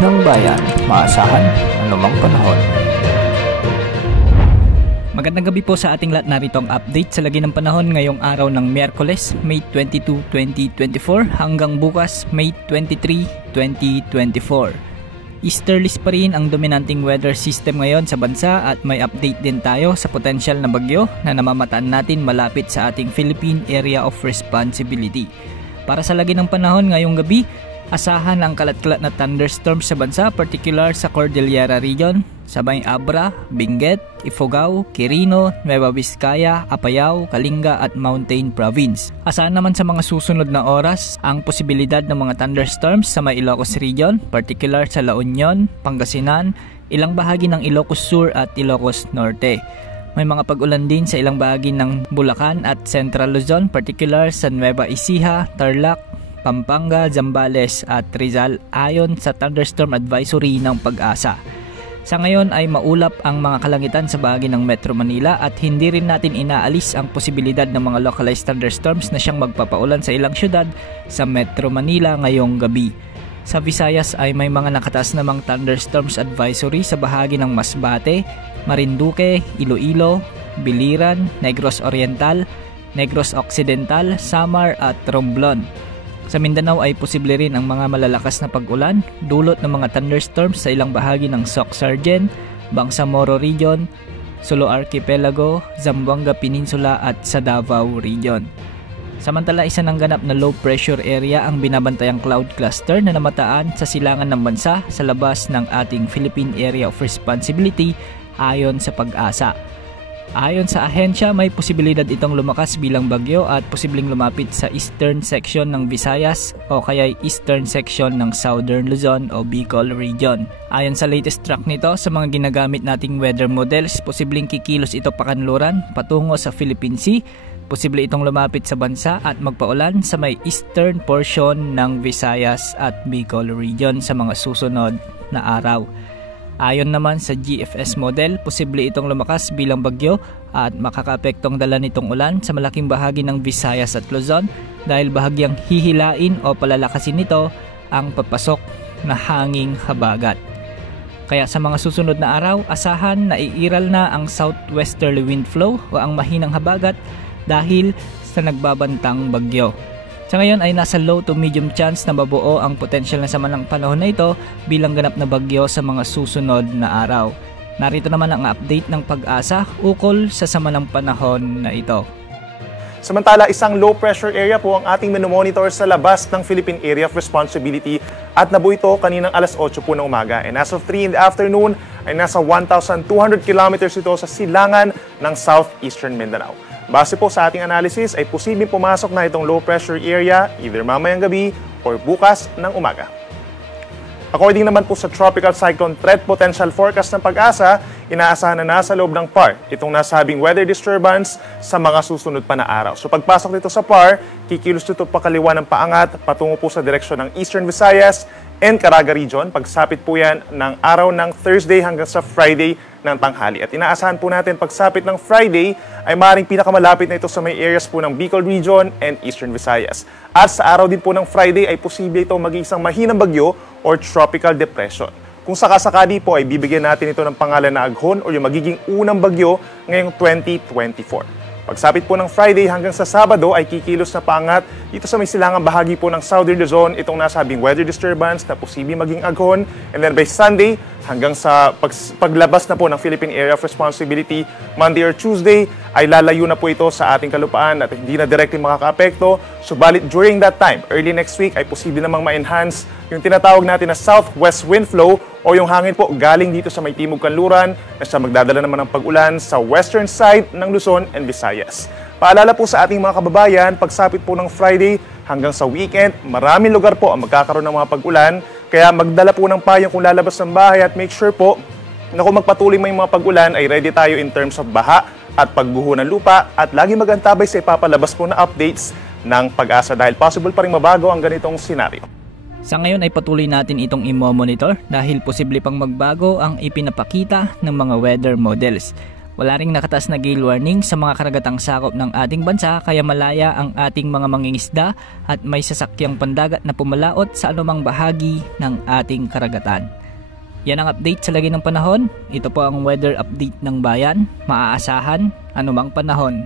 ng bayan, maasahan anumang panahon. Magandang gabi po sa ating lahat, narito ang update sa lagi ng panahon ngayong araw ng Miyerkules, May 22, 2024 hanggang bukas, May 23, 2024. Easterlies pa rin ang dominanting weather system ngayon sa bansa at may update din tayo sa potensyal na bagyo na namamataan natin malapit sa ating Philippine Area of Responsibility. Para sa lagi ng panahon ngayong gabi, asahan ang kalat-kalat na thunderstorms sa bansa, particular sa Cordillera Region, sa may Abra, Benguet, Ifugao, Quirino, Nueva Vizcaya, Apayao, Kalinga at Mountain Province. Asahan naman sa mga susunod na oras ang posibilidad ng mga thunderstorms sa may Ilocos Region, particular sa La Union, Pangasinan, ilang bahagi ng Ilocos Sur at Ilocos Norte. May mga pag-ulan din sa ilang bahagi ng Bulacan at Central Luzon, particular sa Nueva Ecija, Tarlac, Pampanga, Zambales at Rizal ayon sa thunderstorm advisory ng Pag-asa. Sa ngayon ay maulap ang mga kalangitan sa bahagi ng Metro Manila at hindi rin natin inaalis ang posibilidad ng mga localized thunderstorms na siyang magpapaulan sa ilang syudad sa Metro Manila ngayong gabi. Sa Visayas ay may mga nakataas namang thunderstorms advisory sa bahagi ng Masbate, Marinduque, Iloilo, Biliran, Negros Oriental, Negros Occidental, Samar at Romblon. Sa Mindanao ay posible rin ang mga malalakas na pag-ulan, dulot ng mga thunderstorms sa ilang bahagi ng Soc-Sargen, Bangsamoro Region, Sulu Archipelago, Zamboanga Peninsula at sa Davao Region. Samantala, isa ng ganap na low pressure area ang binabantayang cloud cluster na namataan sa silangan ng bansa sa labas ng ating Philippine Area of Responsibility ayon sa Pag-asa. Ayon sa ahensya, may posibilidad itong lumakas bilang bagyo at posibleng lumapit sa eastern section ng Visayas o kaya eastern section ng Southern Luzon o Bicol Region. Ayon sa latest track nito, sa mga ginagamit nating weather models, posibleng kikilos ito pakanluran patungo sa Philippine Sea. Posible itong lumapit sa bansa at magpaulan sa may eastern portion ng Visayas at Bicol Region sa mga susunod na araw. Ayon naman sa GFS model, posible itong lumakas bilang bagyo at makakapektong dala nitong ulan sa malaking bahagi ng Visayas at Luzon dahil bahagyang hihilain o palalakasin nito ang papasok na hanging habagat. Kaya sa mga susunod na araw, asahan na iiral na ang southwesterly wind flow o ang mahinang habagat dahil sa nagbabantang bagyo. Sa ngayon ay nasa low to medium chance na mabuo ang potensyal na sama ng panahon na ito bilang ganap na bagyo sa mga susunod na araw. Narito naman ang update ng Pag-asa ukol sa sama ng panahon na ito. Samantala, isang low pressure area po ang ating minomonitor sa labas ng Philippine Area of Responsibility at nabuo ito kaninang alas 8 po ng umaga. And as of 3 in the afternoon ay nasa 1,200 kilometers ito sa silangan ng southeastern Mindanao. Base po sa ating analysis ay posibleng pumasok na itong low pressure area either mamayang gabi or bukas ng umaga. According naman po sa Tropical Cyclone Threat Potential Forecast ng Pag-asa, inaasahan na nasa loob ng PAR itong nasabing weather disturbance sa mga susunod pa na araw. So pagpasok nito sa PAR, kikilos nito pakaliwa ng paangat patungo po sa direksyon ng Eastern Visayas and Caraga Region. Pagsapit po yan ng araw ng Thursday hanggang sa Friday ng tanghali. At inaasahan po natin pagsapit ng Friday ay maaaring pinakamalapit na ito sa may areas po ng Bicol Region and Eastern Visayas. At sa araw din po ng Friday ay posible ito maging isang mahinang bagyo or tropical depression. Kung sakasakali po ay bibigyan natin ito ng pangalan na Aghon o yung magiging unang bagyo ngayong 2024. Pagsapit po ng Friday hanggang sa Sabado ay kikilos na paangat dito sa may silangang bahagi po ng Southern Luzon itong nasabing weather disturbance na posibleng maging Aghon. And then by Sunday hanggang sa paglabas na po ng Philippine Area of Responsibility Monday or Tuesday ay lalayo na po ito sa ating kalupaan at hindi na directly makakaapekto. Subalit during that time, early next week ay posible namang ma-enhance yung tinatawag natin na southwest wind flow o yung hangin po galing dito sa may timog kanluran na siya magdadala naman ng pag-ulan sa western side ng Luzon and Visayas. Paalala po sa ating mga kababayan, pagsapit po ng Friday hanggang sa weekend, maraming lugar po ang magkakaroon ng mga pag-ulan. Kaya magdala po ng payong kung lalabas ng bahay at make sure po na kung magpatuloy may mga pag-ulan ay ready tayo in terms of baha at pagguho ng lupa at lagi magantabay sa ipapalabas po na updates ng Pag-asa dahil possible pa rin mabago ang ganitong senaryo. Sa ngayon ay patuloy natin itong i-monitor dahil posible pang magbago ang ipinapakita ng mga weather models. Wala ring nakataas na gale warning sa mga karagatang sakop ng ating bansa kaya malaya ang ating mga mangingisda at may sasakyang pandagat na pumalaot sa anumang bahagi ng ating karagatan. Yan ang update sa lagi ng panahon. Ito po ang weather update ng bayan. Maaasahan anumang panahon.